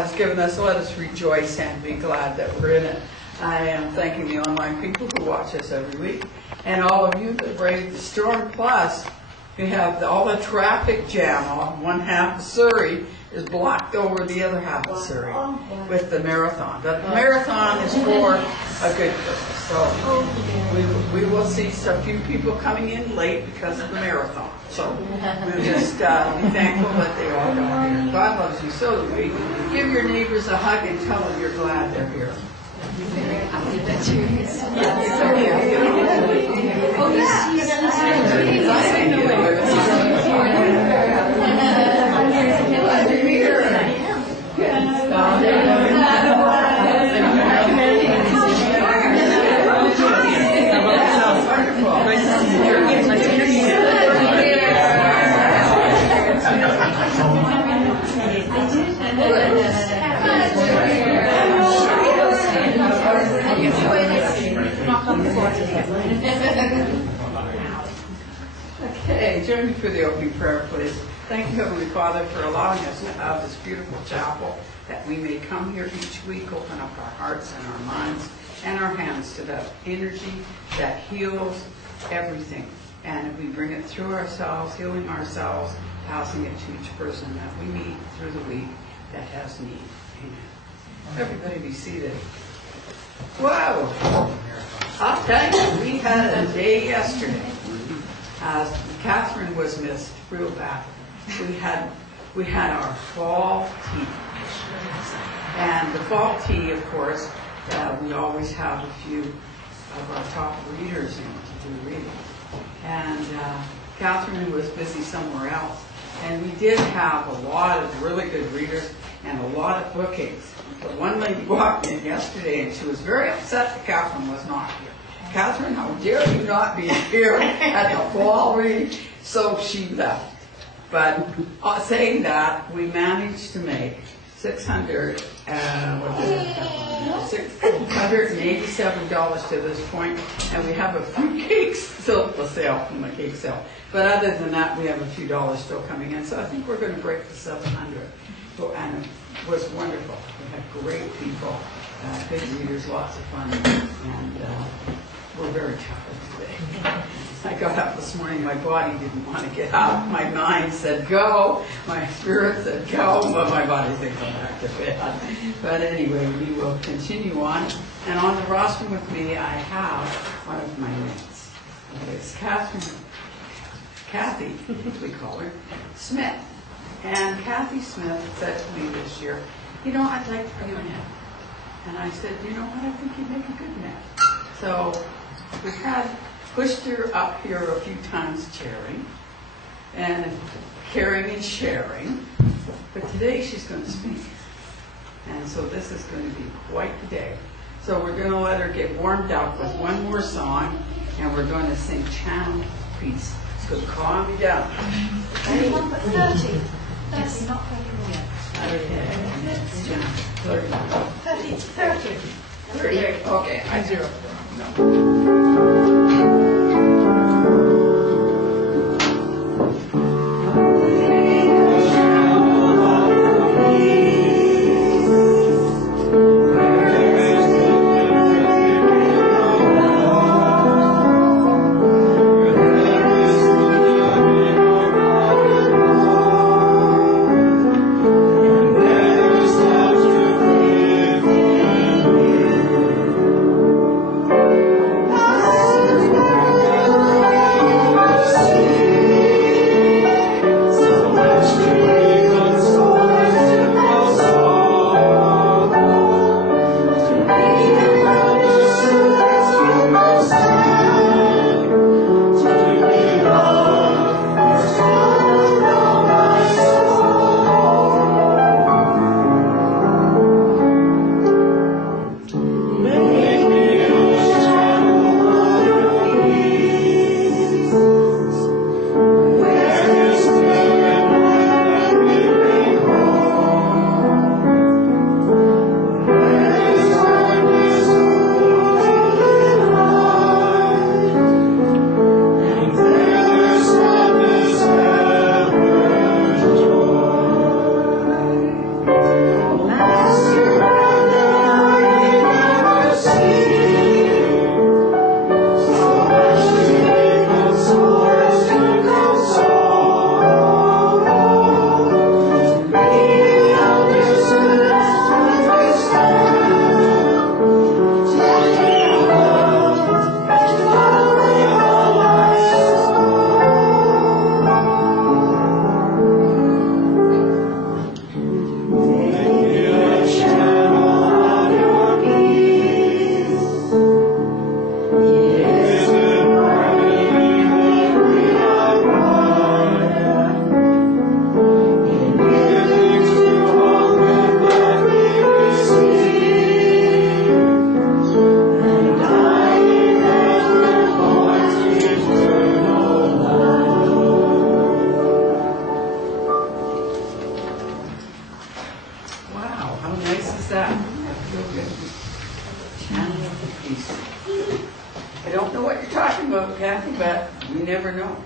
God's given us, let us rejoice and be glad that we're in it. I am thanking the online people who watch us every week, and all of you that brave the storm. Plus, you have all the traffic jam on one half of Surrey is blocked over the other half of Surrey with the marathon. But the marathon is for a good purpose. So we will see a few people coming in late because of the marathon. So we'll just be thankful that they all got here. God loves you, so do we. Give your neighbors a hug and tell them you're glad they're here. Okay, join me for the opening prayer, please. Thank you, Heavenly Father, for allowing us to have this beautiful chapel, that we may come here each week, open up our hearts and our minds and our hands to that energy that heals everything. And if we bring it through ourselves, healing ourselves, passing it to each person that we meet through the week that has need. Amen. Everybody be seated. Wow. I'll tell you, we had a day yesterday. Catherine was missed real bad. We had our fall tea. And the fall tea, of course, we always have a few of our top readers in to do reading. And Catherine was busy somewhere else. And we did have a lot of really good readers and a lot of bookings. But one lady walked in yesterday and she was very upset that Catherine was not here. Catherine, how dare you not be here at the fall reading? So she left. But saying that, we managed to make $687 to this point, and we have a few cakes still for sale from the cake sale. But other than that, we have a few dollars still coming in. So I think we're going to break the 700. And it was wonderful. We had great people, good readers, lots of fun, and we're very tired today. I got up this morning, my body didn't want to get up. My mind said go, my spirit said go, but my body said go back to bed. But anyway, we will continue on. And on the roster with me, I have one of my mates. It's Kathy, we call her, Smith. And Kathy Smith said to me this year, you know, I'd like to be a net. And I said, you know what, I think you'd make a good net. So we had pushed her up here a few times chairing and caring and sharing. But today she's going to speak. And so this is going to be quite the day. So we're going to let her get warmed up with one more song, and we're going to sing Channel Peace. So calm me down. 30. Not 30 yet. Okay. 30. 30. Okay, I zero. No. Oh, how nice is that? Real good. Channel of the peace. I don't know what you're talking about, Kathy, but you never know.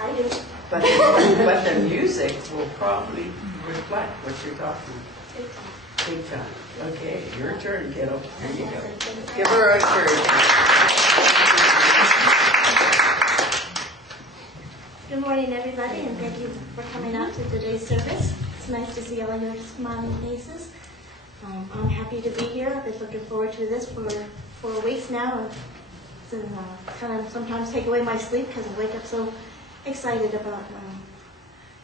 I do. But the music will probably reflect what you're talking about. Big time. Okay, your turn, kiddo. Here you go. Give her a Good morning, everybody, and thank you for coming out to today's service. It's nice to see all your smiling faces. I'm happy to be here. I've been looking forward to this for 4 weeks now. It's kind of sometimes take away my sleep because I wake up so excited about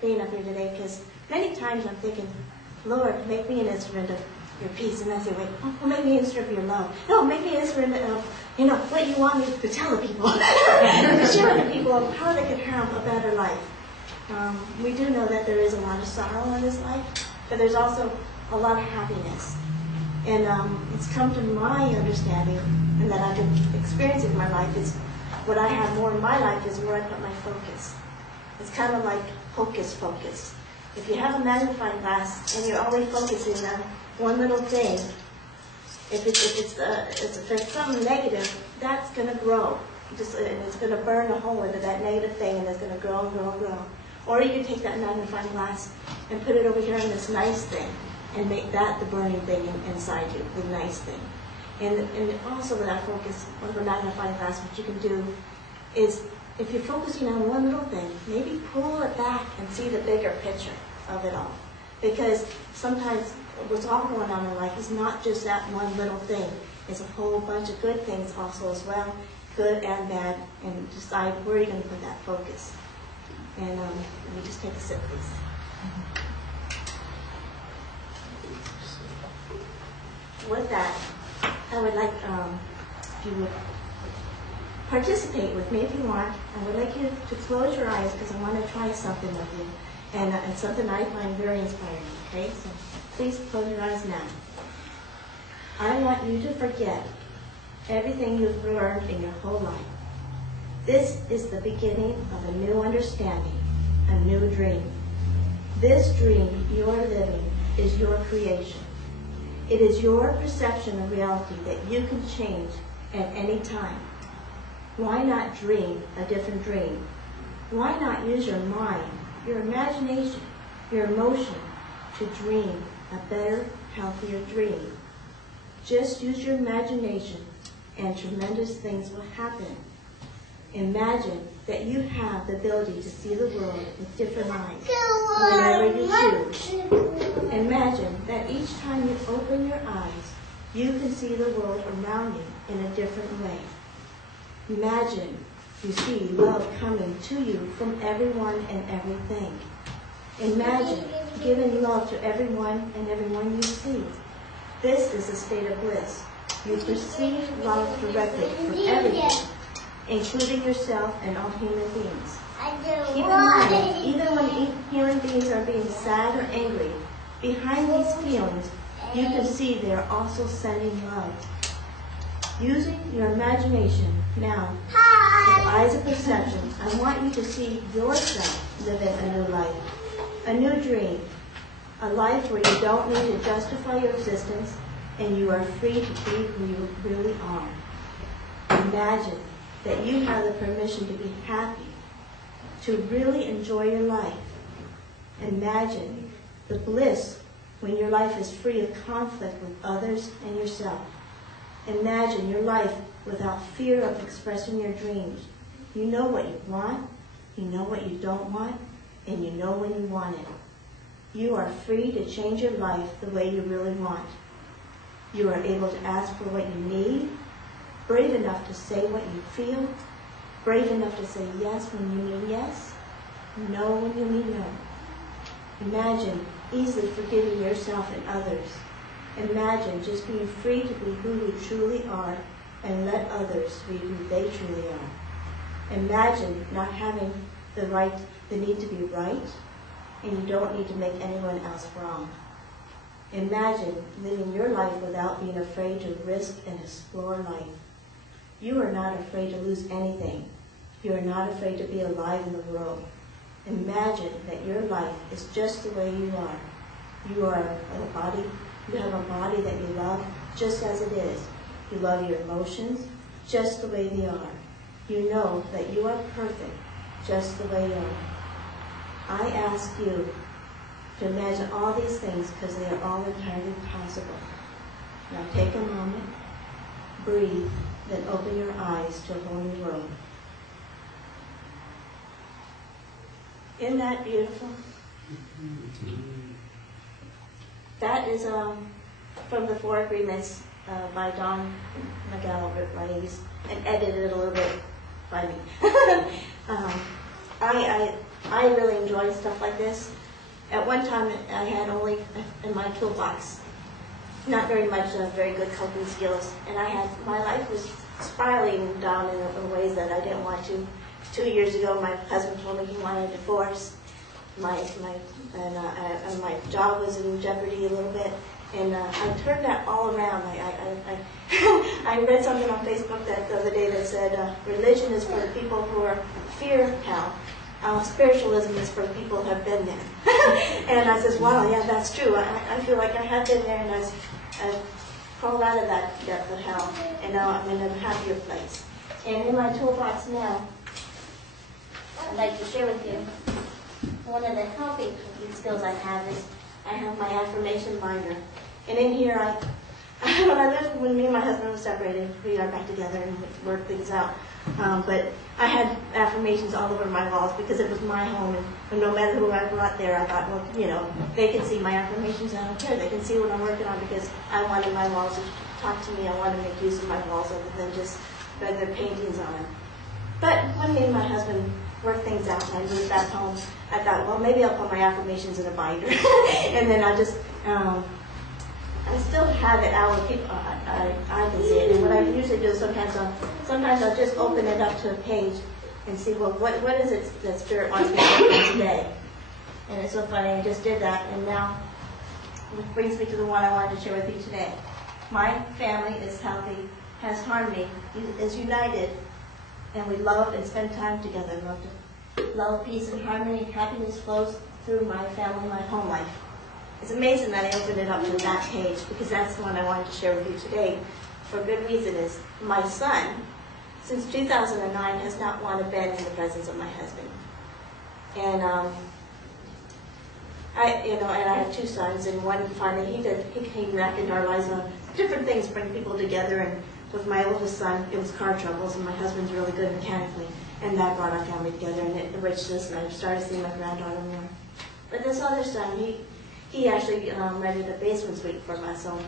being up here today. Because many times I'm thinking, Lord, make me an instrument of your peace. And I say, wait, well, make me an instrument of your love. No, make me an instrument of, what you want me to tell the people. To share with the people of how they can have a better life. We do know that there is a lot of sorrow in this life, but there's also a lot of happiness. And it's come to my understanding, and that I've been experiencing in my life, is what I have more in my life is where I put my focus. It's kind of like hocus pocus. If you have a magnifying glass and you're only focusing on one little thing, if it's something negative, that's going to grow. And it's going to burn a hole into that negative thing, and it's going to grow and grow and grow. Or you can take that magnifying glass and put it over here in this nice thing, and make that the burning thing inside you, the nice thing. And also with that focus, with the magnifying glass, what you can do is, if you're focusing on one little thing, maybe pull it back and see the bigger picture of it all. Because sometimes what's all going on in life is not just that one little thing. It's a whole bunch of good things also as well, good and bad, and decide where you're going to put that focus. And let me just take a sip, please. With that, I would like, if you would participate with me if you want. I would like you to close your eyes because I want to try something with you. And it's something I find very inspiring, okay? So please close your eyes now. I want you to forget everything you've learned in your whole life. This is the beginning of a new understanding, a new dream. This dream you are living is your creation. It is your perception of reality that you can change at any time. Why not dream a different dream? Why not use your mind, your imagination, your emotion to dream a better, healthier dream? Just use your imagination and tremendous things will happen. Imagine that you have the ability to see the world with different eyes whenever you choose. Imagine that each time you open your eyes, you can see the world around you in a different way. Imagine you see love coming to you from everyone and everything. Imagine giving love to everyone and everyone you see. This is a state of bliss. You perceive love directly from everyone, including yourself and all human beings. Keep in mind, even when human beings are being sad or angry, behind these feelings, you can see they are also sending love. Using your imagination now, with eyes of perception, I want you to see yourself living a new life, a new dream, a life where you don't need to justify your existence and you are free to be who you really are. Imagine that you have the permission to be happy, to really enjoy your life. Imagine the bliss when your life is free of conflict with others and yourself. Imagine your life without fear of expressing your dreams. You know what you want, you know what you don't want, and you know when you want it. You are free to change your life the way you really want. You are able to ask for what you need, brave enough to say what you feel, brave enough to say yes when you mean yes, no when you mean no. Imagine easily forgiving yourself and others. Imagine just being free to be who you truly are and let others be who they truly are. Imagine not having the need to be right, and you don't need to make anyone else wrong. Imagine living your life without being afraid to risk and explore life. You are not afraid to lose anything. You are not afraid to be alive in the world. Imagine that your life is just the way you are. You are a body, You have a body that you love just as it is. You love your emotions just the way they are. You know that you are perfect just the way you are. I ask you to imagine all these things because they are all entirely possible. Now take a moment, breathe, then open your eyes to a whole new world. Isn't that beautiful? That is from the Four Agreements by Don Miguel Ruiz, and edited a little bit by me. I really enjoy stuff like this. At one time, I had only in my toolbox not very much very good coping skills, and my life was spiraling down in ways that I didn't want to. 2 years ago, my husband told me he wanted a divorce. My job was in jeopardy a little bit, and I turned that all around. I read something on Facebook the other day that said religion is for the people who are fear hell. Spiritualism is for people who have been there. And I says, wow, yeah, that's true. I feel like I have been there, and I've crawled out of that depth of hell, and now I'm in a happier place. And in my toolbox now, I'd like to share with you one of the helping skills I have is I have my affirmation binder. And in here, when me and my husband were separated, we got back together and worked things out. But I had affirmations all over my walls because it was my home, and no matter who I brought there, I thought, well, you know, they can see my affirmations. I don't care. They can see what I'm working on because I wanted my walls to talk to me. I wanted to make use of my walls other than just regular paintings on them. But when me and my husband worked things out and I moved back home, I thought, well, maybe I'll put my affirmations in a binder. And then I just, I still have it out where people, I can see it. And what I usually do is sometimes I'll just open it up to a page and see, well, what is it that Spirit wants me to work on today? And it's so funny, I just did that, and now, which brings me to the one I wanted to share with you today. My family is healthy, has harmony, is united, and we love and spend time together. Love, peace, and harmony, happiness flows through my family, my home life. It's amazing that I opened it up to that page because that's the one I wanted to share with you today. For good reason is my son, since 2009, has not wanted to bed in the presence of my husband. And I have two sons, and one finally he reckoned our lives on different things bring people together. And with my oldest son, it was car troubles, and my husband's really good mechanically, and that brought our family together, and it enriched us, and I started seeing my granddaughter more. But this other son, he actually rented a basement suite for us, so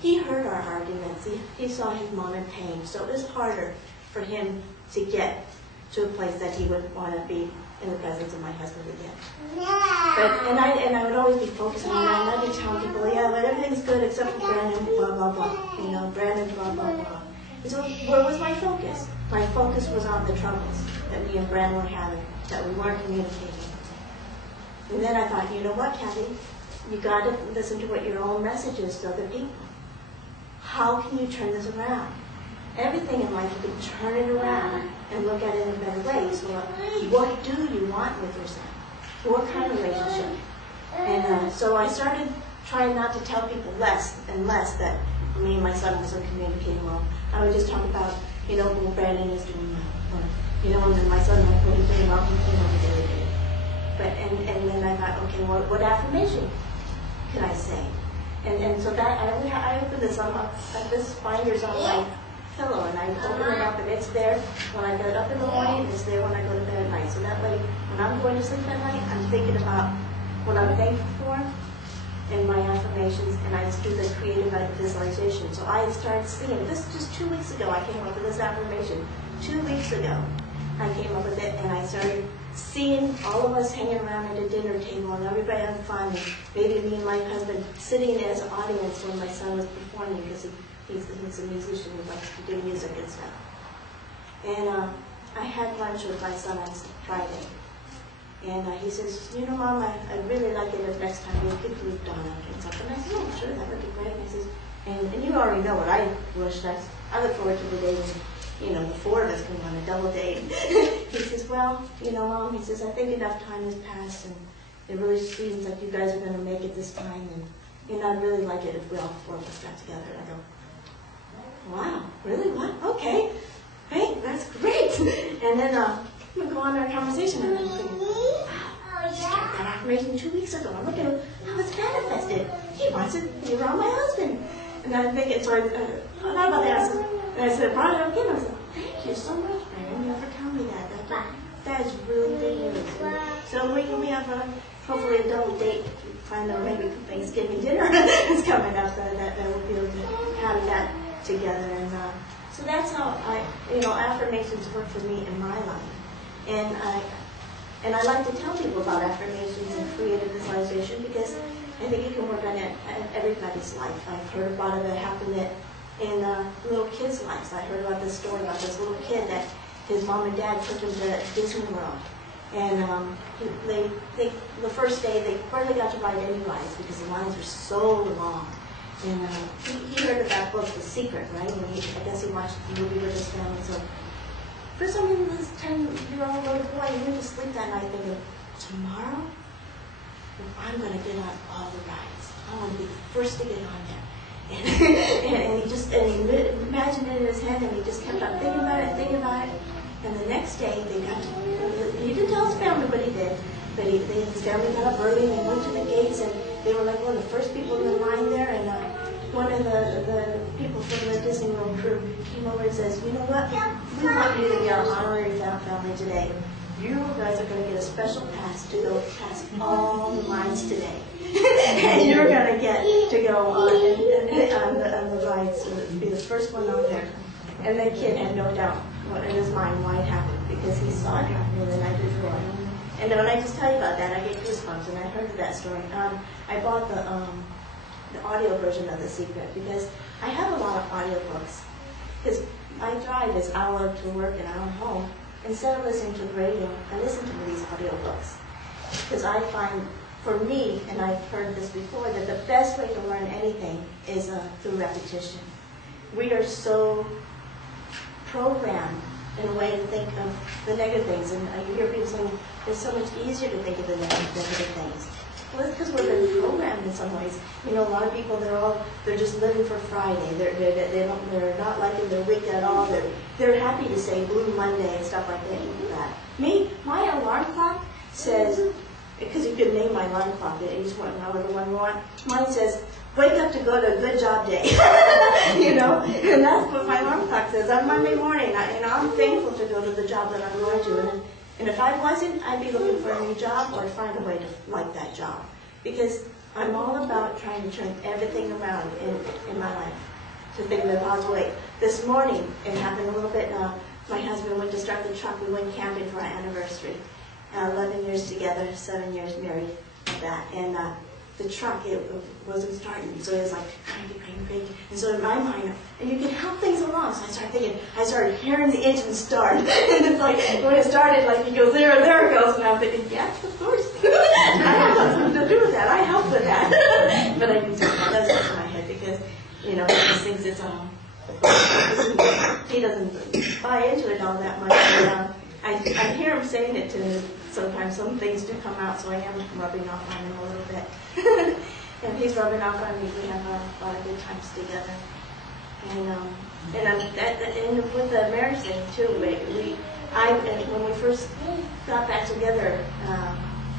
he heard our arguments. He saw his mom in pain, so it was harder for him to get to a place that he would want to be in the presence of my husband again. And I would always be focusing on that, and I'd be telling people, yeah, but everything's good except for Brandon, blah, blah, blah. You know, Brandon, blah, blah, blah. And so where was my focus? My focus was on the troubles that me and Brandon were having, that we weren't communicating. And then I thought, you know what, Kathy? You got to listen to what your own message is to other people. How can you turn this around? Everything in life, you can turn it around and look at it in a better way. So what do you want with your son? What kind of relationship? And so I started trying not to tell people less and less that me and my son wasn't communicating well. I would just talk about, you know, what Brandon is doing well. Or, you know, and then my son, like, what he's doing well, he's doing every day. But, and then I thought, okay, what affirmation can I say? And so that, I opened this up, this binder's on my pillow, and I open it up, and it's there when I get up in the morning, and it's there when I go to bed at night. So that way, when I'm going to sleep at night, I'm thinking about what I'm thankful for and my affirmations, and I just do the creative visualization. So I started seeing, this just 2 weeks ago, I came up with this affirmation. 2 weeks ago, I came up with it, and I started seeing all of us hanging around at a dinner table and everybody having fun, and maybe me and my husband sitting as an audience when my son was performing because he's a musician who likes to do music and stuff. And I had lunch with my son on Friday, and he says, you know, Mom, I'd really like it if next time you could do Donna and stuff. And I said, oh, sure, that would be great. And he says, and you already know what I wish. I look forward to the day when, you know, the four of us can on a double date. He says, well, you know, Mom, he says, I think enough time has passed, and it really seems like you guys are going to make it this time, and And I'd really like it if we all four of us got together. And I go, wow, really? What? Okay. Hey, that's great. And then we go on our conversation, and I'm thinking, wow, I just got that affirmation 2 weeks ago. Look at how it's manifested. He wants to be around my husband. And I'm thinking, so I thought about that. And I said, brought it up again. I said, thank you so much, Mary. You never tell me that. That is really big news. So we have hopefully a double date. Find out maybe Thanksgiving dinner is coming up that we'll be able to have that together. And so that's how affirmations work for me in my life. And I like to tell people about affirmations and creative visualization because I think you can work on it in everybody's life. I've heard about it happening in little kids' lives. I heard about this story about this little kid that his mom and dad took him to Disney World. And the first day, they barely got to ride any rides because the lines were so long. And he heard of that book, The Secret, right? And I guess he watched the movie with his family. So for some reason, this 10-year-old little boy, he went to sleep that night thinking, tomorrow, I'm going to get on all the rides. I want to be the first to get on there. And he imagined it in his head, and he just kept on thinking about it. And the next day, he didn't tell his family what he did, but his family got up early and they went to the gates, and they were like one of the first people in the line there, and one of the people from the Disney World crew came over and says, you know what, we want you to get our honorary family today. You guys are going to get a special pass to go past all the lines today. And you're going to get to go on the rides, and be the first one on there. And that kid had no doubt in his mind why it happened, because he saw it happening the night before. And when I just tell you about that, I get goosebumps, and I heard that story. I bought the audio version of The Secret because I have a lot of audiobooks. Because I drive this hour to work and hour home. Instead of listening to the radio, I listen to these audiobooks. Because I find, for me, and I've heard this before, that the best way to learn anything is through repetition. We are so programmed in a way to think of the negative things. And you hear people saying it's so much easier to think of the negative things. Well, it's because we've been programmed in some ways. You know, a lot of people, they're just living for Friday. They're not liking their week at all. They're happy to say Blue Monday and stuff like that. Me, my alarm clock says, because you can name my alarm clock, you just want however one you want. Mine says, wake up to go to a good job day. You know, and that's what my alarm clock says. On Monday morning, I'm thankful to go to the job that I'm going to. And if I wasn't, I'd be looking for a new job or find a way to like that job. Because I'm all about trying to turn everything around in my life to think of a positive way. This morning, it happened a little bit. My husband went to start the truck. We went camping for our anniversary. 11 years together, 7 years married at that. And the truck, it wasn't starting. So it was like, cranky. And so in my mind, and you can help things along. So I started hearing the engine start. And it's like, when it started, like, he goes, there it goes. And I'm thinking, yes, of course. I have something to do with that. I help with that. But I didn't say that. That's just in my head because, you know, he just thinks it's he doesn't buy into it all that much. But, I hear him saying it to me sometimes. Some things do come out, so I am rubbing off on him a little bit. And he's rubbing off on me. We have a lot of good times together. And with the marriage thing too, when we first got back together,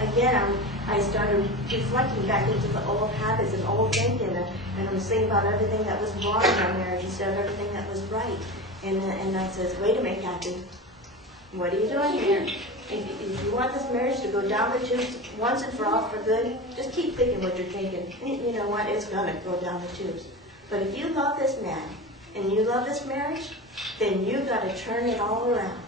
again, I started reflecting back into the old habits and old thinking, and I was thinking about everything that was wrong in our marriage instead of everything that was right. And I says, wait a minute, Kathy, what are you doing here? If you want this marriage to go down the tubes once and for all for good, just keep thinking what you're thinking. You know what? It's going to go down the tubes. But if you love this man and you love this marriage, then you got to turn it all around.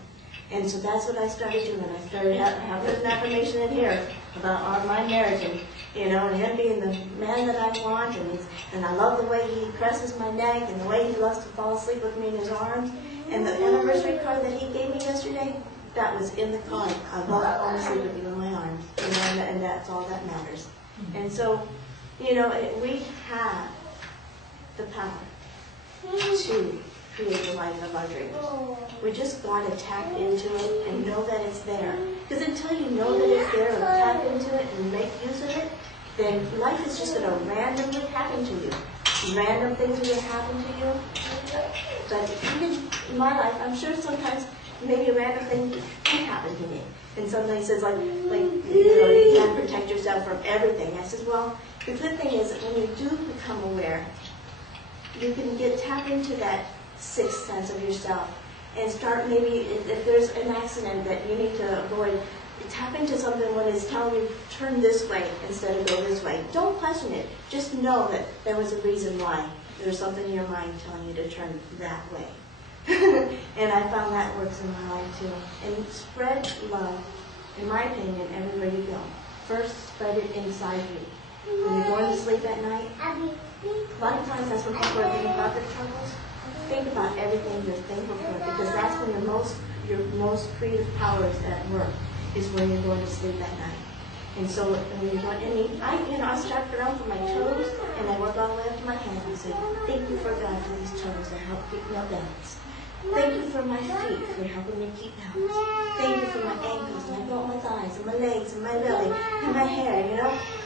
And so that's what I started doing. I started having an affirmation in here about my marriage, and and him being the man that I want, and I love the way he presses my neck and the way he loves to fall asleep with me in his arms. And the anniversary card that he gave me yesterday, that was in the card. I love falling asleep with you in my arms, and that's all that matters. And so, we have the power to create the life of our dreams. We just got to tap into it and know that it's there. Because until you know that it's there and tap into it and make use of it, then life is just going to randomly happen to you. Random things are going to happen to you. But even in my life, I'm sure sometimes maybe a random thing can happen to me. And somebody says, you can't protect yourself from everything. I says, well, the good thing is that when you do become aware, you can tap into that sixth sense of yourself and start maybe, if there's an accident that you need to avoid, tap into something when it's telling you, turn this way instead of go this way. Don't question it. Just know that there was a reason why. There's something in your mind telling you to turn that way. And I found that works in my life too. And spread love, in my opinion, everywhere you go. First, spread it inside you. When you're going to sleep at night, a lot of times that's when people are thinking about their troubles. Think about everything you're thankful for, because that's when your most creative power is at work, is when you're going to sleep at night. And so when you're going, I start around from my toes, and I work all the way up to my hands and say, thank you for God for these toes that help keep me balanced. Thank you for my feet for helping me keep balance. Thank you for my ankles, and I go my thighs, and my legs, and my belly, and my hair,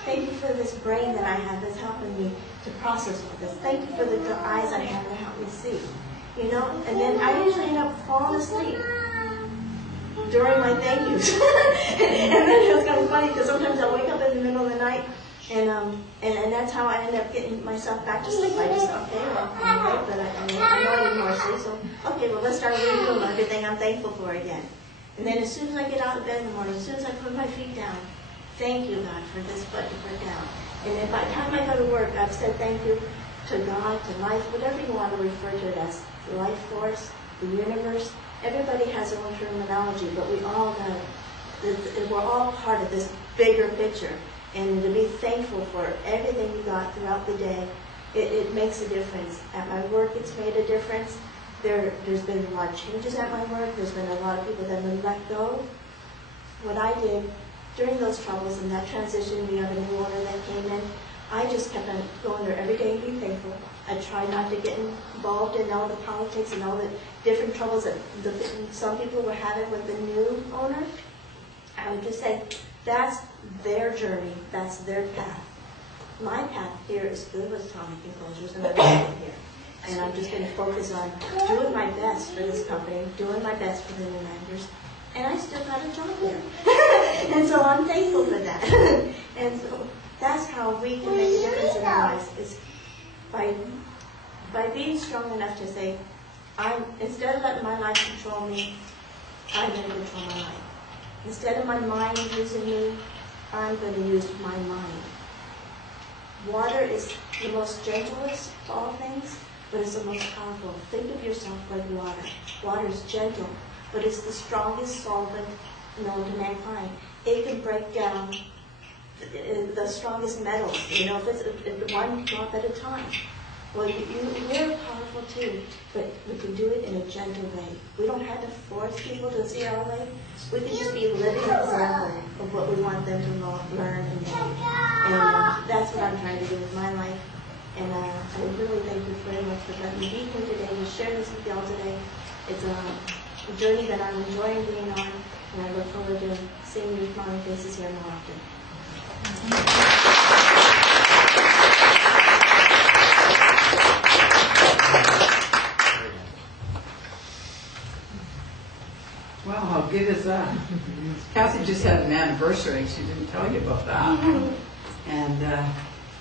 Thank you for this brain that I have that's helping me to process all this. Thank you for the eyes I have that help me see. And then I usually end up falling asleep during my thank yous. And then it's kind of funny because sometimes I'll wake up in the middle of the night and that's how I end up getting myself back to sleep. I just, okay, well, I'm awake, but I know I need more sleep, so, okay, well, let's start redoing everything I'm thankful for again. And then as soon as I get out of bed in the morning, as soon as I put my feet down, thank you, God, for this foot to put down. And by the time I go to work, I've said thank you to God, to life, whatever you want to refer to it as, the life force, the universe. Everybody has their own terminology, but we're all part of this bigger picture. And to be thankful for everything you got throughout the day, it makes a difference. At my work, it's made a difference. There's been a lot of changes at my work. There's been a lot of people that have been let go. What I did during those troubles and that transition, we have a new owner that came in, I just kept on going there every day and be thankful. I tried not to get involved in all the politics and all the different troubles that some people were having with the new owner. I would just say, that's their journey, that's their path. My path here is good with atomic enclosures, and I'm doing here. And I'm just going to focus on doing my best for this company, doing my best for the new members, and I still got a job here. And so I'm thankful for that. And so that's how we can make a difference in our lives, is by being strong enough to say, instead of letting my life control me, I'm going to control my life. Instead of my mind using me, I'm going to use my mind. Water is the most gentlest of all things, but it's the most powerful. Think of yourself like water. Water is gentle, but it's the strongest solvent known to mankind. It can break down the strongest metals, if it's one drop at a time. Well, we're powerful too, but we can do it in a gentle way. We don't have to force people to see our way. We can just be a living example of what we want them to learn and do. And that's what I'm trying to do with my life. And I really thank you very much for letting me be here today and share this with y'all today. It's a journey that I'm enjoying being on, and I look forward to seeing your smiling faces here more often. Wow, how good is that? Kathy just had an anniversary. She didn't tell you about that. And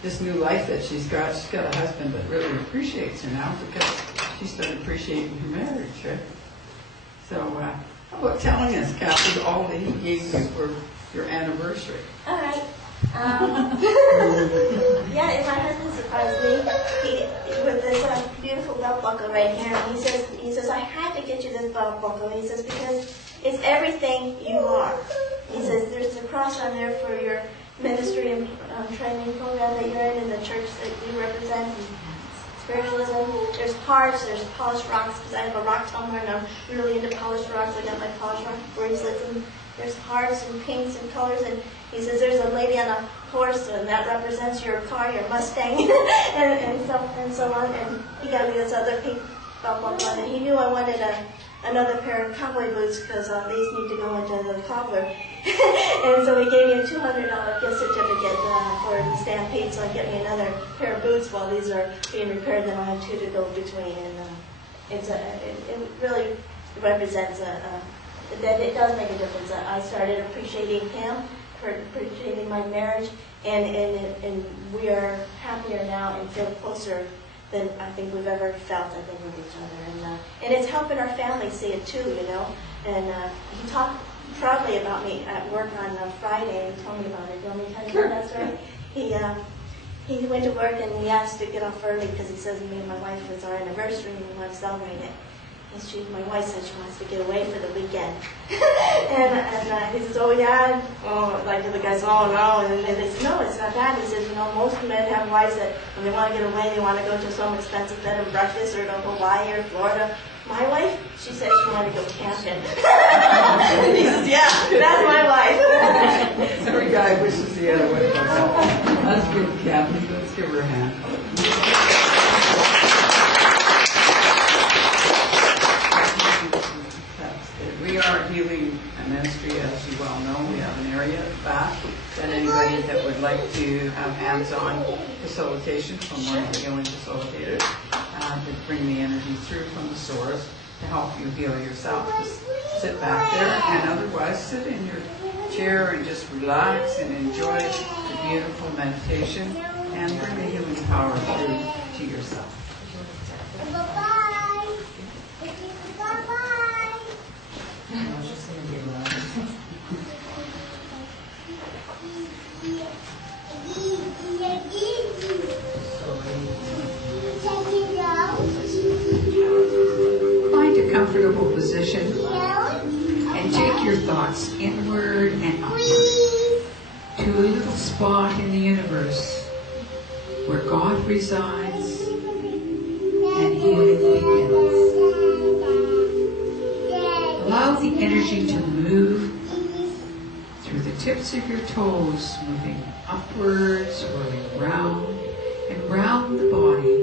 this new life that she's got a husband that really appreciates her now because she started appreciating her marriage, right? So how about telling us, Kathy, all that he gave you for your anniversary? All right. Yeah, and my husband surprised me with this beautiful belt buckle right here. He says, I had to get you this belt buckle. He says, because it's everything you are. He says, there's a cross on there for your ministry and training program that you're in and the church that you represent. And spiritualism. There's hearts, there's polished rocks, because I have a rock tumbler and I'm really into polished rocks. I got my polished rock bracelets, and there's hearts and pinks and colors, and he says there's a lady on a horse, and that represents your car, your Mustang, and so on. And he got me this other pink belt buckle, and he knew I wanted a another pair of cowboy boots because these need to go into the cobbler. And so he gave me a $200 gift certificate for the Stampede, so I get me another pair of boots while these are being repaired. Then I have two to go between, and it really represents that it does make a difference. I started appreciating him, appreciating my marriage, and we are happier now and feel closer than I think we've ever felt, I think, with each other. And it's helping our family see it too, you know. And he talked proudly about me at work on Friday and told me about it. Do you want me to tell you about that story? He went to work and he asked to get off early because he says me and my wife, it's our anniversary and we want to celebrate it. My wife said she wants to get away for the weekend. and he says, oh yeah, like the guy says, oh no, and they said, no, it's not that. He says, you know, most men have wives that when they want to get away, they want to go to some expensive bed and breakfast or go to Hawaii or Florida. My wife, she said she wanted to go camping. He says, yeah, that's my wife. Every guy wishes he had a wife like that. Let's give Kathy, let's give her a hand. We are a healing ministry, as you well know. We have an area at the back that anybody that would like to have hands-on facilitation from one of the healing facilitators to bring the energy through from the source to help you heal yourself. Just sit back there and otherwise sit in your chair and just relax and enjoy the beautiful meditation and bring the healing power through to yourself. Bye-bye. Bye-bye. Find a comfortable position and take your thoughts inward and upward to a little spot in the universe where God resides and healing begins. Allow the energy to move through the tips of your toes, moving upwards, swirling round and round the body.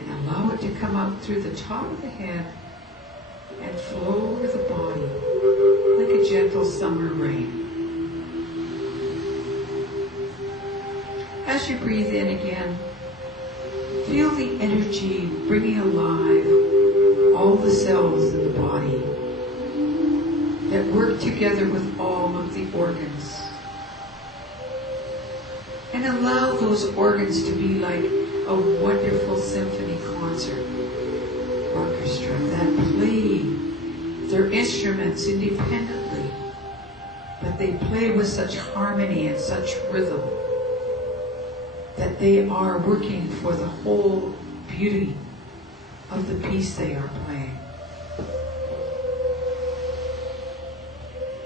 And allow it to come up through the top of the head and flow over the body like a gentle summer rain. As you breathe in again, feel the energy bringing alive all the cells in the body that work together with all of the organs. And allow those organs to be like a wonderful symphony concert orchestra that play their instruments independently, but they play with such harmony and such rhythm that they are working for the whole beauty of the piece they are playing.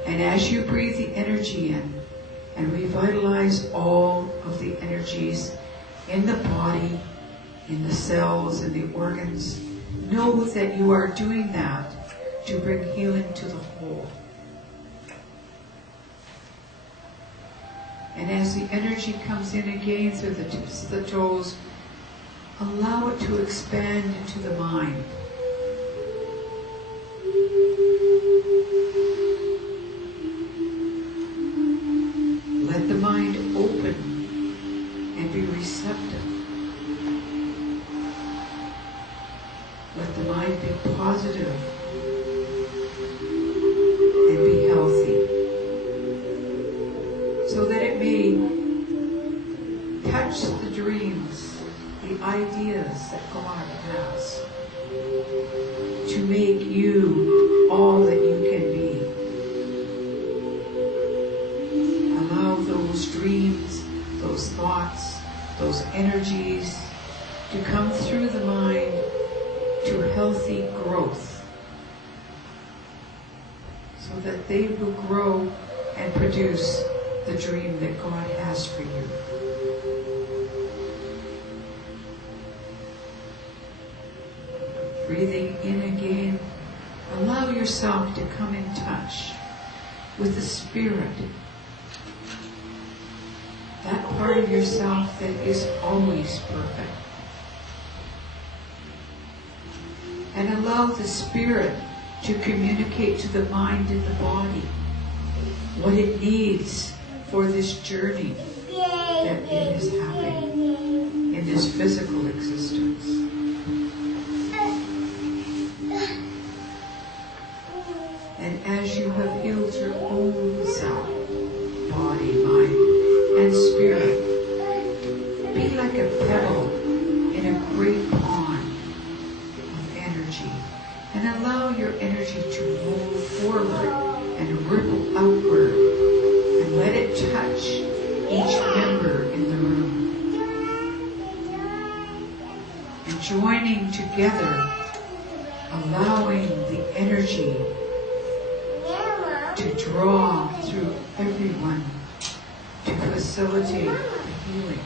And as you breathe the energy in and revitalize all of the energies in the body, in the cells, in the organs, know that you are doing that to bring healing to the whole. And as the energy comes in again through the tips of the toes, allow it to expand into the mind. Let the mind open and be receptive. Let the mind be positive and be healthy, so that it may touch the dreams, the ideas that God has to make you all that you can be. Allow those dreams, those thoughts, those energies to come through the mind to healthy growth, so that they will grow and produce the dream that God has for you. Breathing in again, allow yourself to come in touch with the Spirit, that part of yourself that is always perfect. and allow the spirit to communicate to the mind and the body what it needs for this journey that it is having in this physical existence. And as you have healed your own self, body, mind, and spirit, be like a pebble in a great pond of energy, and allow your energy to move forward and ripple outward, and let it touch each member in the room. And joining together, allowing the energy to draw through everyone to facilitate the healing.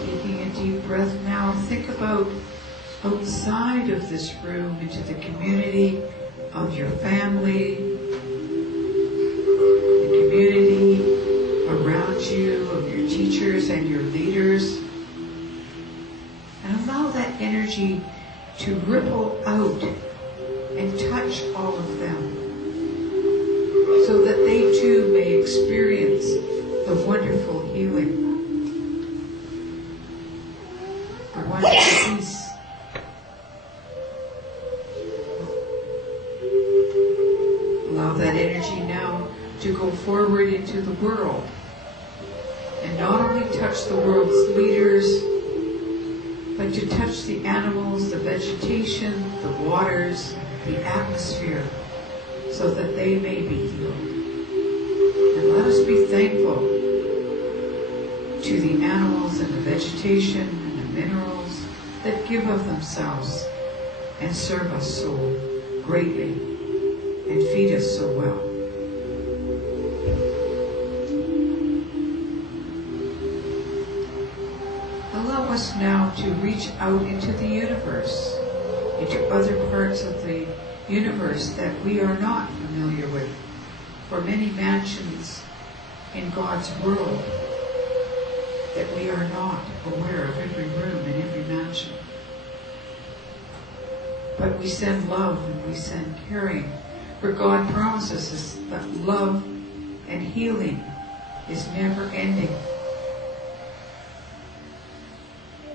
Taking a deep breath now, think about outside of this room, into the community of your family, the community around you, of your teachers and your leaders, and allow that energy to ripple out and touch all of them, so that they too may experience the wonderful healing, the wonderful peace. Allow that energy now to go forward into the world, and not only touch the world's leaders, but to touch the animals, the vegetation, the waters, the atmosphere, so that they may be healed. And let us be thankful to the animals and the vegetation and the minerals that give of themselves and serve us so greatly and feed us so well. Allow us now to reach out into the universe, into other parts of the universe that we are not familiar with, for many mansions in God's world that we are not aware of, every room in every mansion. But we send love and we send caring, for God promises us that love and healing is never ending.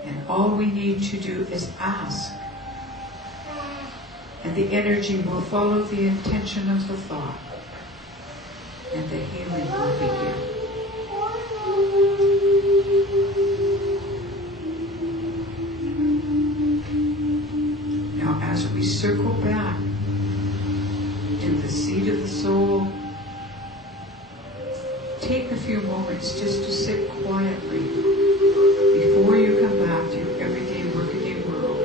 And all we need to do is ask. And the energy will follow the intention of the thought. And the healing will begin. Now as we circle back to the seat of the soul, take a few moments just to sit quietly before you come back to your everyday workaday world,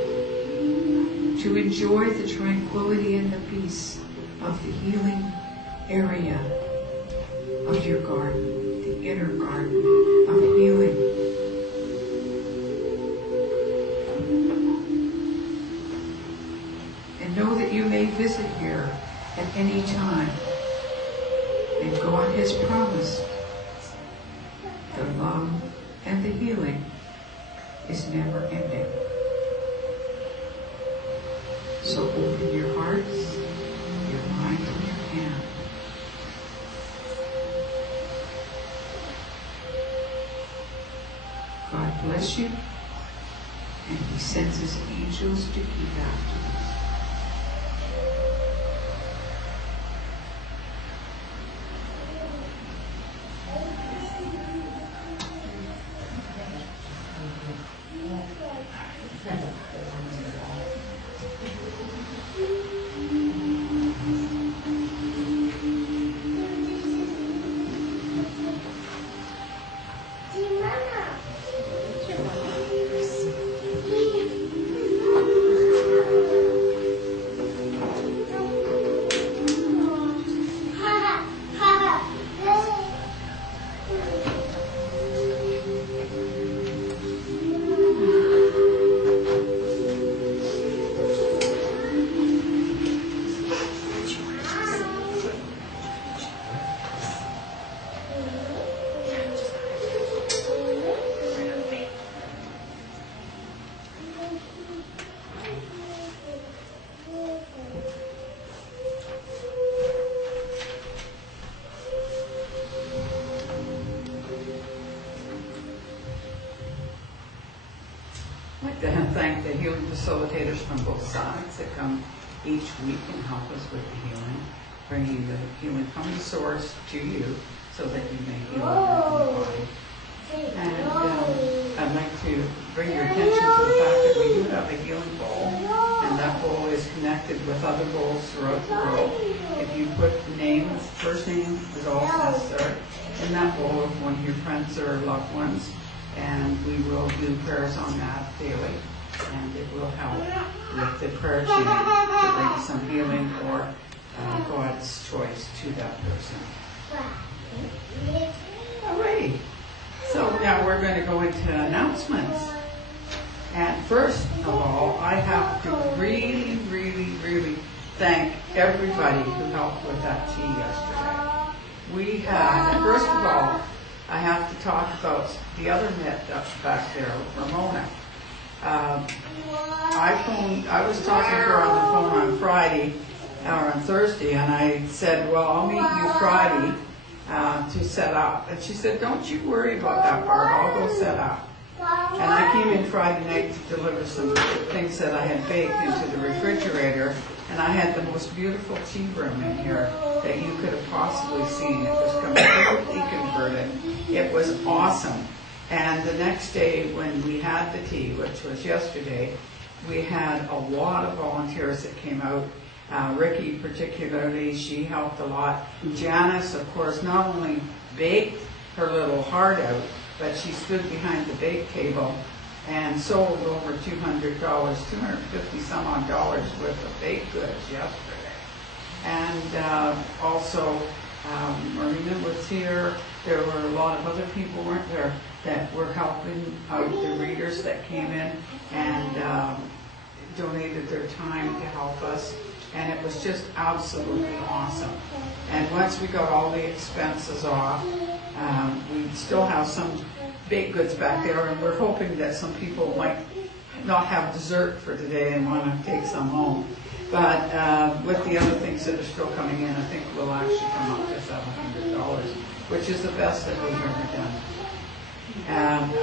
to enjoy the tranquility and the peace of the healing area of your garden, the inner garden of healing. And know that you may visit here at any time, and God has promised the love and the healing is never ending. So open your hearts, your mind, and your hand. God bless you, and He sends His angels to keep after us. thank the healing facilitators from both sides that come each week and help us with the healing, bringing the healing from the source to you so that you may heal your body. And I'd like to bring your attention to the fact that we do have a healing bowl, and that bowl is connected with other bowls throughout the world. If you put names, first name is all necessary, in that bowl of one of your friends or loved ones, and we will do prayers on that daily, and it will help with the prayer chain to bring some healing or God's choice to that person. Alrighty. So now we're going to go into announcements. And first of all, I have to really, really, really thank everybody who helped with that tea yesterday. We had, first of all, I have to talk about the other myth that's back there, Ramona. I was talking to her on the phone on Friday, or on Thursday, and I said, well, I'll meet you Friday to set up. And she said, don't you worry about that part, I'll go set up. And I came in Friday night to deliver some things that I had baked into the refrigerator, and I had the most beautiful tea room in here that you could have possibly seen. It was completely converted. It was awesome. And the next day when we had the tea, which was yesterday, we had a lot of volunteers that came out. Ricky particularly, she helped a lot. Janice, of course, not only baked her little heart out, but she stood behind the bake table and sold over $200, 250 some odd dollars worth of baked goods yesterday. And also, Marina was here. There were a lot of other people, weren't there, that were helping out the readers that came in and donated their time to help us. And it was just absolutely awesome. And once we got all the expenses off, we still have some baked goods back there, and we're hoping that some people might not have dessert for today and want to take some home. But with the other things that are still coming in, I think we'll actually come up to $700, which is the best that we've ever done.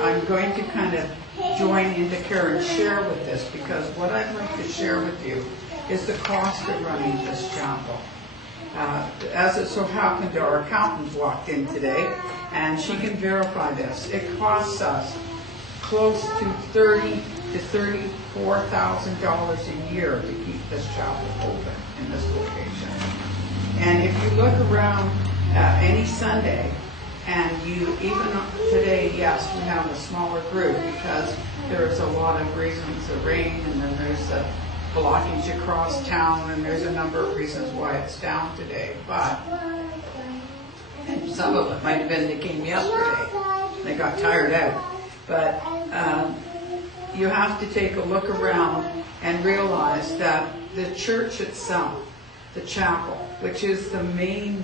I'm going to kind of join into Karen share with this, because what I'd like to share with you is the cost of running this chapel. As it so happened, our accountant walked in today, and she can verify this. It costs us close to $30,000 to $34,000 a year to keep this chapel open in this location. And if you look around any Sunday, and you, even today, yes, we have a smaller group because there's a lot of reasons, the rain, and then there's a blockage across town, and there's a number of reasons why it's down today. But and some of it might have been they came yesterday, they got tired out. But you have to take a look around and realize that the church itself, the chapel, which is the main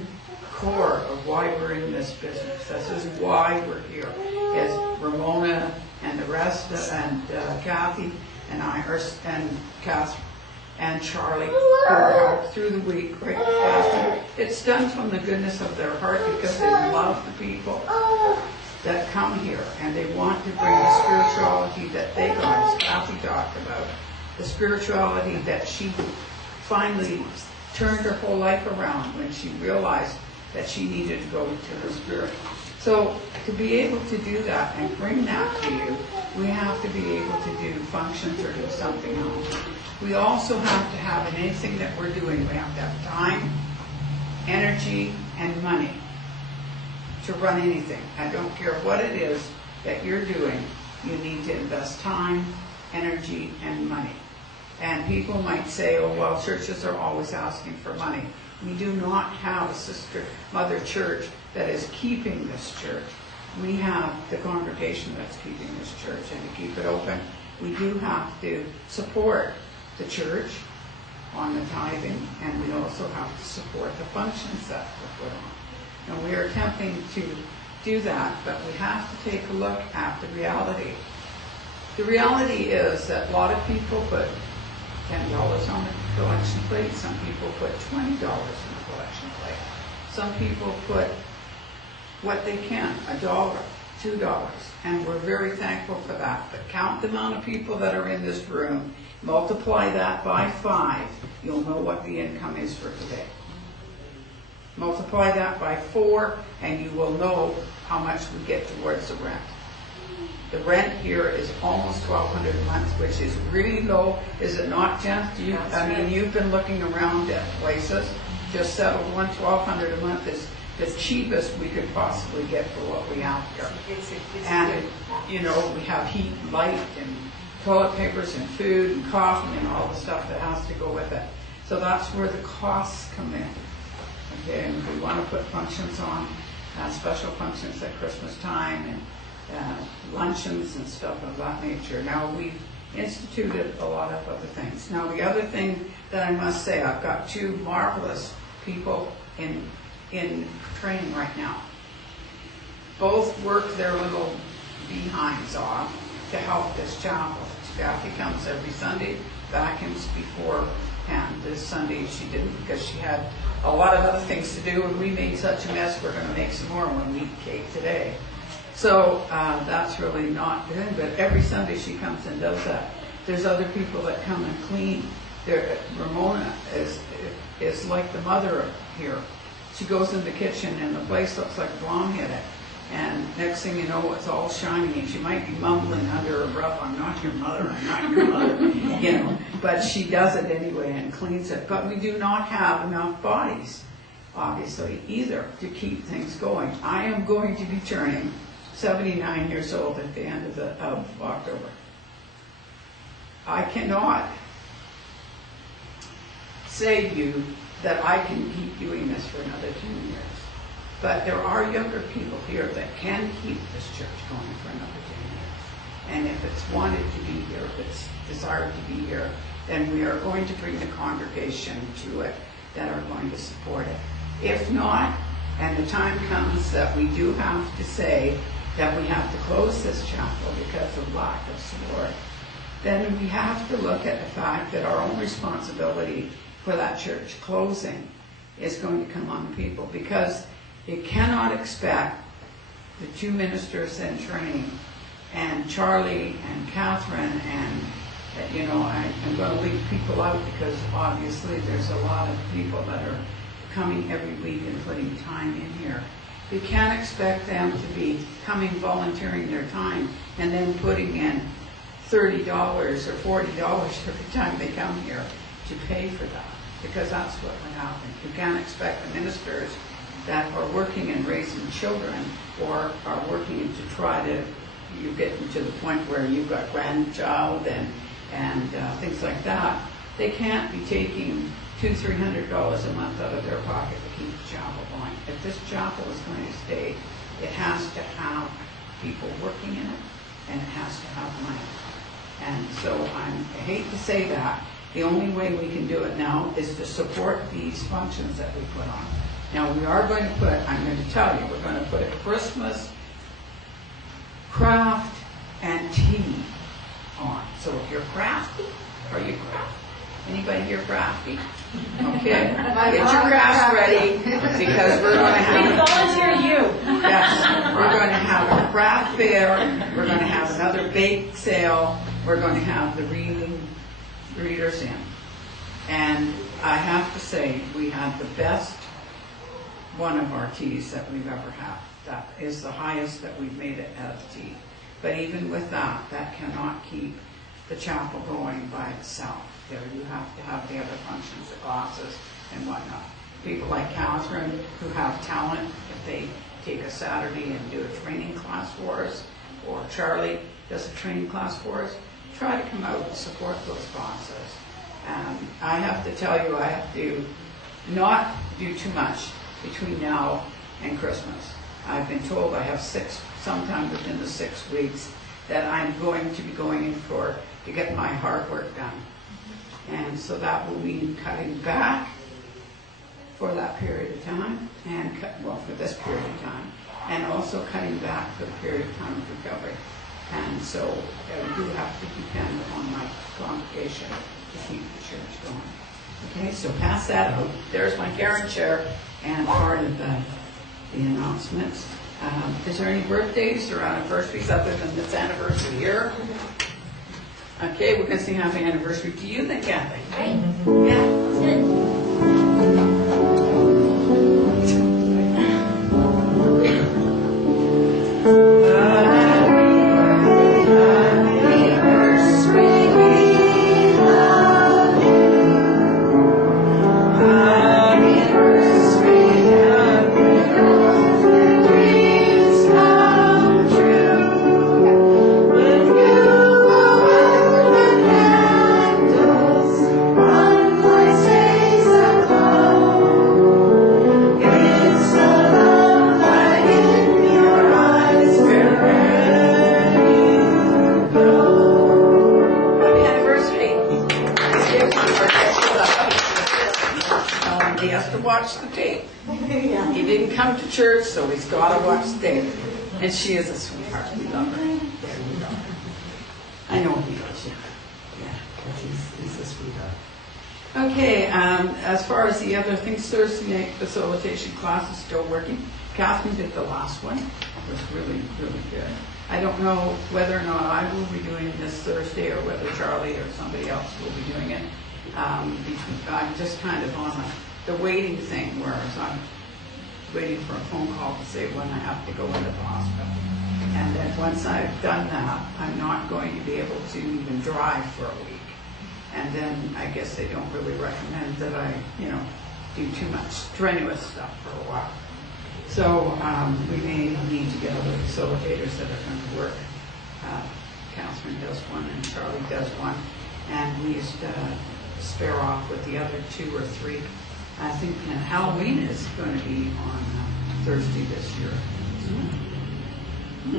core of why we're in this business, this is why we're here, is Ramona and the rest, and Kathy and I, and Catherine and Charlie, who help through the week, right, Catherine? It's done from the goodness of their heart because they love the people that come here, and they want to bring the spirituality that they got, as Kathy talked about, the spirituality that she finally turned her whole life around when she realized that she needed to go to the Spirit. So to be able to do that and bring that to you, we have to be able to do functions or do something else. We also have to have, in anything that we're doing, we have to have time, energy, and money to run anything. I don't care what it is that you're doing, you need to invest time, energy, and money. And people might say, oh, well, churches are always asking for money. We do not have a sister, mother church that is keeping this church. We have the congregation that's keeping this church, and to keep it open, we do have to support the church on the tithing, and we also have to support the functions that we put on. And we are attempting to do that, but we have to take a look at the reality. The reality is that a lot of people put $10 on the collection plate. Some people put $20 in the collection plate. Some people put what they can, $1, $2. And we're very thankful for that. But count the amount of people that are in this room, multiply that by 5, you'll know what the income is for today. Multiply that by 4, and you will know how much we get towards the rent. The rent here is almost $1,200 a month, which is really low, is it not, Jen? You've been looking around at places, just settled one. $1,200 a month is the cheapest we could possibly get for what we have here. And, we have heat and light and toilet papers and food and coffee and all the stuff that has to go with it. So that's where the costs come in. Okay, and we want to put functions on, special functions at Christmas time and luncheons and stuff of that nature. Now, we've instituted a lot of other things. Now, the other thing that I must say, I've got 2 marvelous people in training right now. Both work their little behinds off to help this chapel. Kathy comes every Sunday, vacuums beforehand. This Sunday she didn't because she had a lot of other things to do, and we made such a mess, we're going to make some more when we eat cake today. So that's really not good, but every Sunday she comes and does that. There's other people that come and clean. Ramona is like the mother here. She goes in the kitchen and the place looks like a bomb hit it. And next thing you know, it's all shiny, and she might be mumbling under her breath, "I'm not your mother, I'm not your mother," But she does it anyway and cleans it. But we do not have enough bodies, obviously, either, to keep things going. I am going to be turning 79 years old at the end of October. I cannot say to you that I can keep doing this for another 10 years. But there are younger people here that can keep this church going for another 10 years. And if it's wanted to be here, if it's desired to be here, then we are going to bring the congregation to it that are going to support it. If not, and the time comes that we do have to say that we have to close this chapel because of lack of support, then we have to look at the fact that our own responsibility for that church closing is going to come on the people, because you cannot expect the 2 ministers in training and Charlie and Catherine and, I'm going to leave people out because obviously there's a lot of people that are coming every week and putting time in here. You can't expect them to be coming volunteering their time and then putting in $30 or $40 every time they come here to pay for that, because that's what would happen. You can't expect the ministers that are working and raising children or are working to try to, you get to the point where you've got grandchild and things like that. They can't be taking $200-300 a month out of their pocket to keep the chapel going. If this chapel is going to stay, it has to have people working in it, and it has to have money. And so I hate to say that. The only way we can do it now is to support these functions that we put on. Now we are going to put, I'm going to tell you, we're going to put a Christmas craft and tea on. So if you're crafty, are you crafty? Anybody here crafty? Okay, get your crafts ready, because we're going to have... We volunteer you. Yes, we're going to have a craft fair, we're going to have another bake sale, we're going to have the readers in. And I have to say, we had the best one of our teas that we've ever had. That is the highest that we've made it as a tea. But even with that, that cannot keep the chapel going by itself. You have to have the other functions, the classes and whatnot. People like Catherine, who have talent, if they take a Saturday and do a training class for us, or Charlie does a training class for us, try to come out and support those classes. I have to tell you, I have to not do too much between now and Christmas. I've been told I have sometime within the 6 weeks, that I'm going to be going in to get my hard work done. And so that will mean cutting back for that period of time, and for this period of time, and also cutting back for the period of time of recovery. And so I do have to depend on my congregation to keep the church going. Okay, so pass that out. There's my Karen chair and part of the announcements. Is there any birthdays or anniversaries other than this anniversary here? Okay, we're going to sing happy anniversary to you then, Kathy. Right? Yeah. That's good. Happy anniversary. He has to watch the tape. Yeah. He didn't come to church, so he's got to watch the tape. And she is a sweetheart. We love her. Yeah, we love her. I know he loves you. Yeah, he's a sweetheart. Okay, as far as the other things, Thursday night facilitation class is still working. Catherine did the last one. It was really, really good. I don't know whether or not I will be doing this Thursday or whether Charlie or somebody else will be doing it. I'm just kind of on the waiting thing, whereas I'm waiting for a phone call to say when I have to go into the hospital. And then once I've done that, I'm not going to be able to even drive for a week. And then I guess they don't really recommend that I, do too much strenuous stuff for a while. So we may need to get other facilitators that are going to work. Catherine does one and Charlie does one. And we used to spare off with the other 2 or 3. I think Halloween is going to be on Thursday this year. I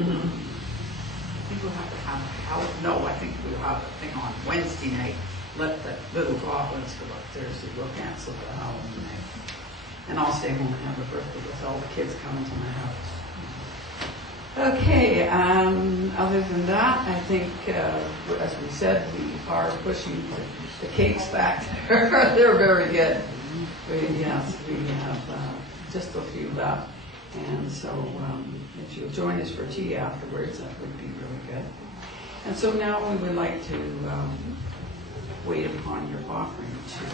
think we'll have to have no, I think we'll have a thing on Wednesday night. Let the little goblins go up Thursday. We'll cancel the Halloween night. And I'll stay home and have a birthday with all the kids coming to my house. Okay, other than that, I think, as we said, we are pushing the cakes back there. They're very good. We have just a few left. And so if you'll join us for tea afterwards, that would be really good. And so now we would like to wait upon your offering too.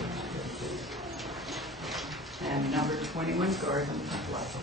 And number 21, Garden of Life.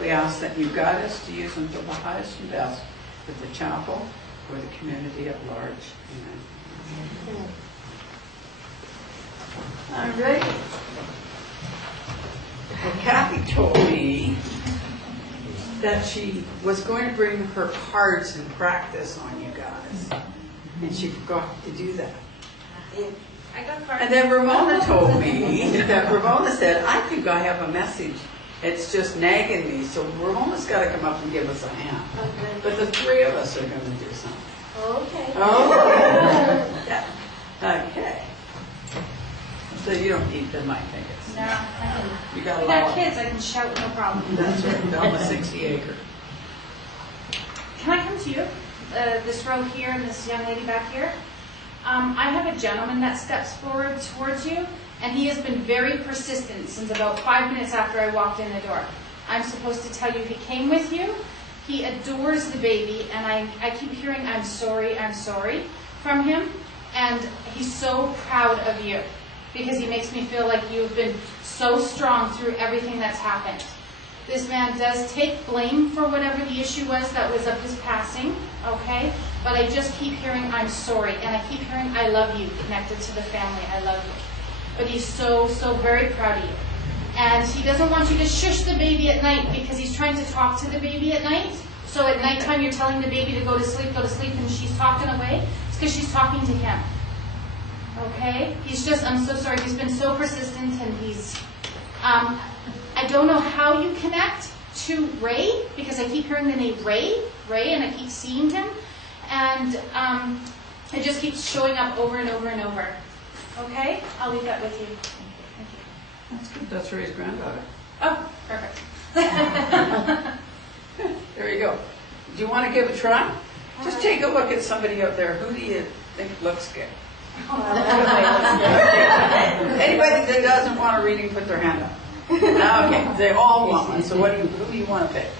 We ask that you guide us to use them for the highest and best for the chapel, for the community at large. Amen. All right. Well, Kathy told me that she was going to bring her cards and practice on you guys, and she forgot to do that. I got cards. And then Ramona told me that Ramona said, I think I have a message. It's just nagging me, so Ramona's got to come up and give us a hand. Okay. But the 3 of us are going to do something. Okay. Oh, yeah. Okay. So you don't need the mic, I guess. No, I You can. got a We got lot. kids. I can shout no problem. That's right. Velma 60 acre. Can I come to you? This row here and this young lady back here. I have a gentleman that steps forward towards you, and he has been very persistent since about 5 minutes after I walked in the door. I'm supposed to tell you he came with you. He adores the baby, and I keep hearing I'm sorry from him. And he's so proud of you because he makes me feel like you've been so strong through everything that's happened. This man does take blame for whatever the issue was that was of his passing, okay? But I just keep hearing, I'm sorry, and I keep hearing, I love you, connected to the family, I love you. But he's so very proud of you. And he doesn't want you to shush the baby at night because he's trying to talk to the baby at night. So at nighttime you're telling the baby to go to sleep, and she's talking away. It's because she's talking to him. Okay? He's just, I'm so sorry, he's been so persistent, and he's, I don't know how you connect to Ray, because I keep hearing the name Ray, and I keep seeing him. And it just keeps showing up over and over and over. Okay? I'll leave that with you. Thank you. That's good. That's Ray's granddaughter. Oh, perfect. There you go. Do you want to give it a try? Just take a look at somebody up there. Who do you think looks good? Anybody that doesn't want a reading, put their hand up. Okay, they all want one. So who do you want to pick?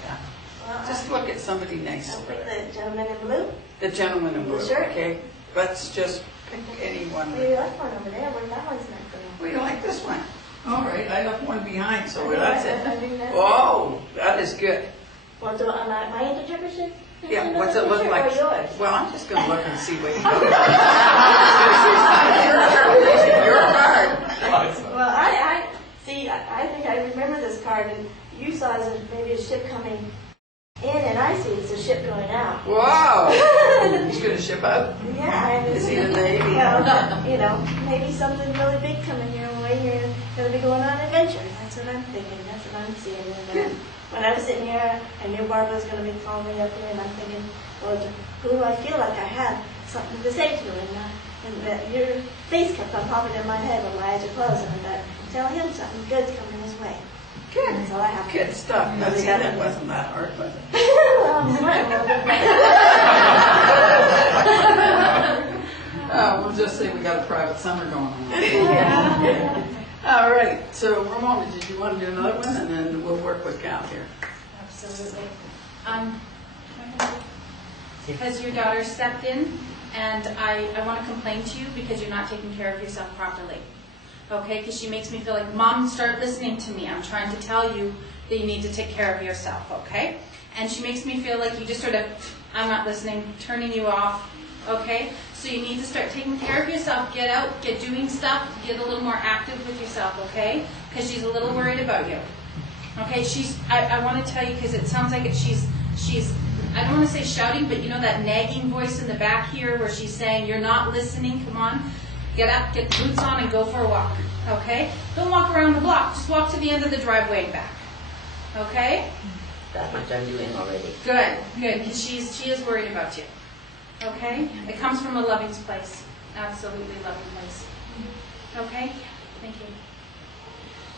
Just look at somebody nice. I'll pick the gentleman in blue. The gentleman in blue. Sure. Okay, let's just pick anyone. Maybe that's one over there, but that one's not good. We don't like this one. All right, I left one behind, so that's I it. think that's Oh, that is good. Well, do my interpretation? Yeah, what's it look like? Or yours? Well, I'm just going to look and see what you got. Your card. Well, I see. I think I remember this card, and you saw as maybe a ship coming in, and I see it's a ship going out. Wow. He's going to ship out? Yeah, Is he the Navy? Maybe something really big coming your way. You're going to be going on adventure. That's what I'm thinking. That's what I'm seeing. And, when I was sitting here, I knew Barbara was going to be calling me up here, and I'm thinking, well, who do I feel like I have something to say to? And that your face kept on popping in my head when my eyes are closed, and I thought, tell him something good's coming his way. Good. That's all I have. Good stuff. That wasn't that hard, was it? We'll just say we got a private summer going on. All right. So, Ramona, did you want to do another one? And then we'll work with Cal here. Absolutely. Because your daughter stepped in, and I want to complain to you because you're not taking care of yourself properly. Okay? Because she makes me feel like, Mom, start listening to me. I'm trying to tell you that you need to take care of yourself, okay? And she makes me feel like you just sort of, I'm not listening, turning you off, okay? So you need to start taking care of yourself. Get out, get doing stuff, get a little more active with yourself, okay? Because she's a little worried about you. Okay, I want to tell you, because it sounds like she's, I don't want to say shouting, but you know that nagging voice in the back here where she's saying, you're not listening, come on. Get up, get the boots on, and go for a walk, okay? Don't walk around the block, just walk to the end of the driveway and back, okay? That much I'm doing already. Good, because she is worried about you. Okay? It comes from a loving place. Absolutely loving place. Okay? Thank you.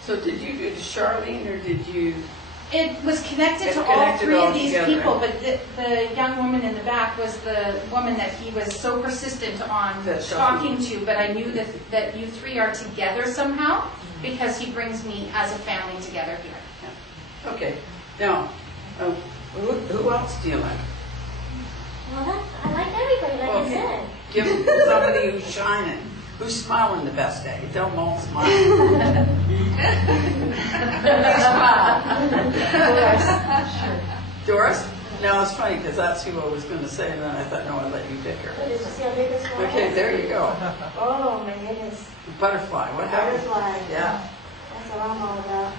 So did you do Charlene, or did you? It was connected to all Connected three all of these together. people, but the young woman in the back was the woman that he was so persistent on That's talking to, but I knew that you three are together somehow because he brings me as a family together here. Okay. Now, who else do you like? Well, I like everybody, like I said. Give somebody who's shining, who's smiling the best day. Tell them all smile. Doris? No, it's funny because that's who I was going to say, and then I thought, no, I'd let you pick her. Did you see how big this one Okay, is? there you go. Oh, my goodness. Butterfly. What happened? Butterfly. Yeah. That's what I'm all about.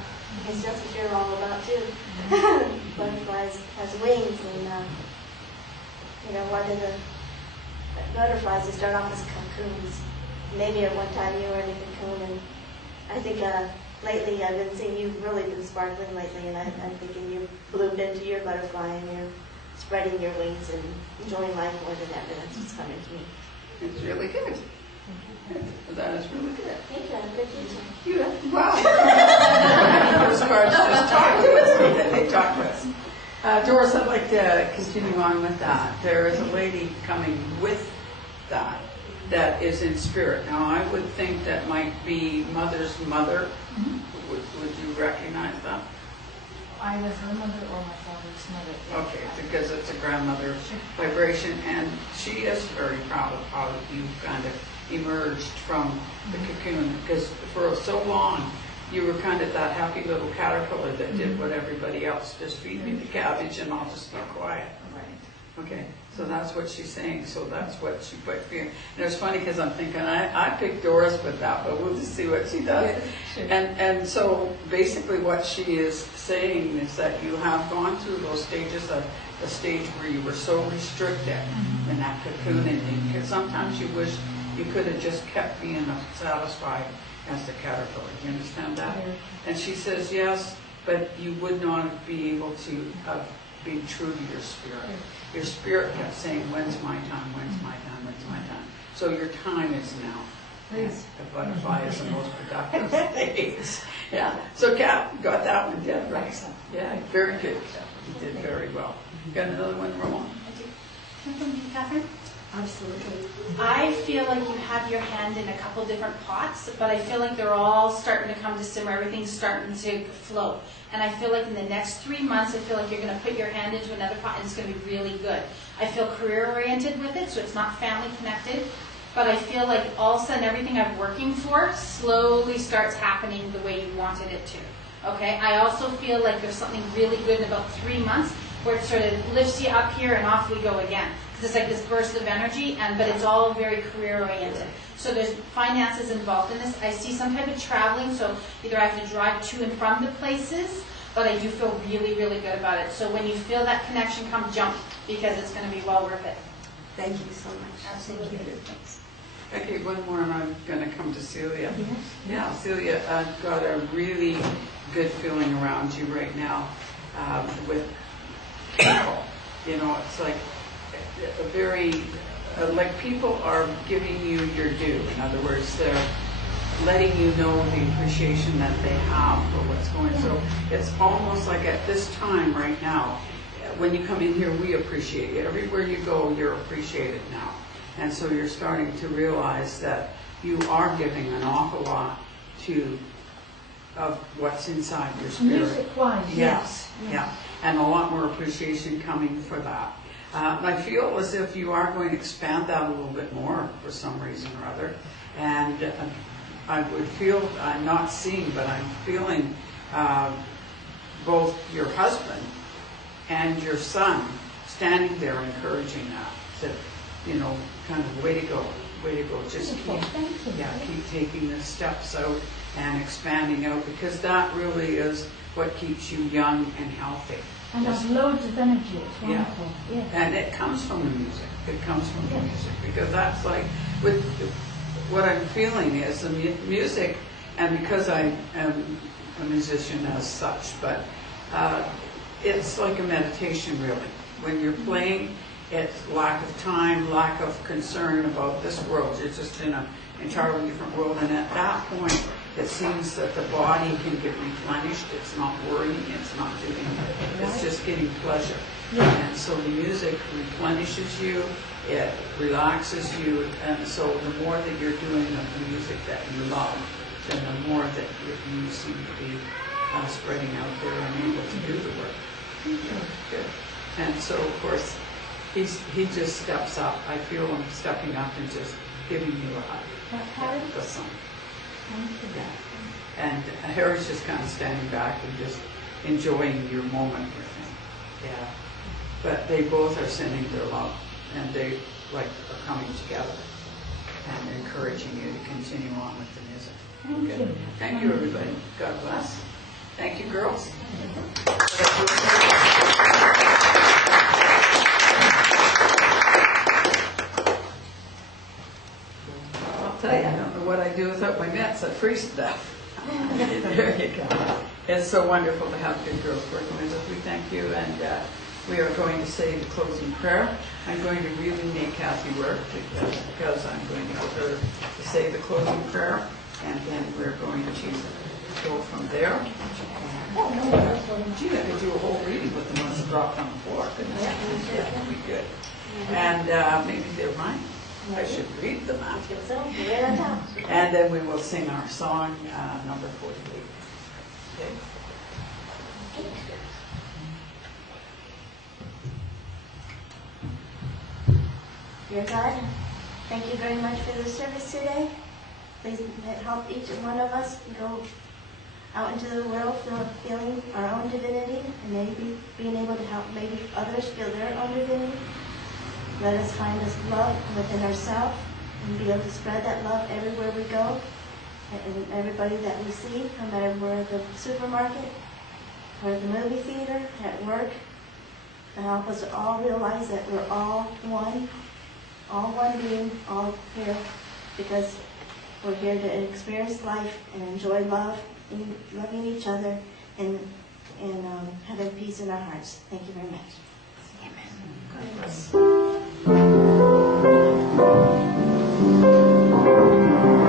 It's just what you're all about, too. Butterflies has wings, and, one of the butterflies, they start off as cocoons. Maybe at one time you were in a cocoon, and I think lately I've been seeing you've really been sparkling lately, and I'm thinking you've bloomed into your butterfly, and you're spreading your wings and enjoying life more than ever. That's what's coming to me. It's really good. That is really good. Thank you. I'm a good teacher. Wow. Those cards just talk to us. They talk to us. Doris, I'd like to continue on with that. There is a lady coming with that is in spirit. Now, I would think that might be Mother's mother. Mm-hmm. Would you recognize that? Either her mother or my father's mother. Okay, because it's a grandmother vibration, and she is very proud of how you kind of emerged from the cocoon, because for so long you were kind of that happy little caterpillar that did what everybody else, just feed me the cabbage and I'll just be quiet. Okay, so that's what she's saying, so that's what she put here. And it was funny because I'm thinking, I picked Doris with that, but we'll just see what she does. And so basically what she is saying is that you have gone through those stages of the stage where you were so restricted in that cocoon, and because sometimes you wish you could have just kept being satisfied as the caterpillar. Do you understand that? And she says, yes, but you would not be able to have been true to your spirit. Your spirit kept saying, when's my time, when's my time, when's my time. So your time is now. Please. The butterfly is the most productive stage. Yeah. So Kat got that one dead right. Yeah, very good. You did very well. Got another one, Ramon? Can I come to you, Catherine? Absolutely. I feel like you have your hand in a couple different pots, but I feel like they're all starting to come to simmer. Everything's starting to float. And I feel like in the next 3 months, I feel like you're going to put your hand into another pot and it's going to be really good. I feel career-oriented with it, so it's not family-connected. But I feel like all of a sudden everything I'm working for slowly starts happening the way you wanted it to. Okay? I also feel like there's something really good in about 3 months where it sort of lifts you up here and off we go again. It's like this burst of energy, but it's all very career-oriented. So there's finances involved in this. I see some type of traveling, so either I have to drive to and from the places, but I do feel really, really good about it. So when you feel that connection, come jump, because it's going to be well worth it. Thank you so much. Absolutely. Thanks. Okay, one more and I'm going to come to Celia. Yeah, Celia, I've got a really good feeling around you right now with people. You know, it's like a very, like people are giving you your due. In other words, they're letting you know the appreciation that they have for what's going on. So it's almost like at this time right now, when you come in here, we appreciate you. Everywhere you go, you're appreciated now. And so you're starting to realize that you are giving an awful lot of what's inside your spirit. Music-wise, Yes, yeah. And a lot more appreciation coming for that. I feel as if you are going to expand that a little bit more for some reason or other. And I would feel, I'm not seeing, but I'm feeling both your husband and your son standing there encouraging that. That, you know, kind of way to go. Just keep taking the steps out and expanding out, because that really is what keeps you young and healthy. And has loads of energy. It's wonderful. Yeah. And it comes from the music. It comes from the music, because that's like, with what I'm feeling is the music, and because I am a musician as such, but it's like a meditation really. When you're playing, it's lack of time, lack of concern about this world. You're just in an entirely different world, and at that point, it seems that the body can get replenished. It's not worrying, it's not doing it. It's just getting pleasure. And so the music replenishes you, it relaxes you, and so the more that you're doing of the music that you love, then the more that you seem to be spreading out there and able to do the work. Good. And so, of course, he just steps up. I feel him stepping up and just giving you a hug. The son. Yeah. And Harry's just kind of standing back and just enjoying your moment with him. Yeah. But they both are sending their love, and they like are coming together and encouraging you to continue on with the music. Thank you. Thank you, everybody. God bless. Thank you, girls. I'll tell you, I don't know what I do without my mitts. I freeze to death. There you go. It's so wonderful to have good girls working with us. We thank you, and we are going to say the closing prayer. I'm going to really make Kathy work because I'm going to get her to say the closing prayer, and then we're going to go from there. Gee, I could do a whole reading with the ones that dropped on the floor. Yeah, that'd be good. And maybe they're mine. I should read them out. And then we will sing our song, number 48. Okay? Dear God, thank you very much for the service today. Please help each one of us go out into the world feeling our own divinity and maybe being able to help maybe others feel their own divinity. Let us find this love within ourselves and be able to spread that love everywhere we go and everybody that we see, no matter where the supermarket or the movie theater, at work, to help us all realize that we're all one being, all here because we're here to experience life and enjoy love and loving each other and having peace in our hearts. Thank you very much. God bless.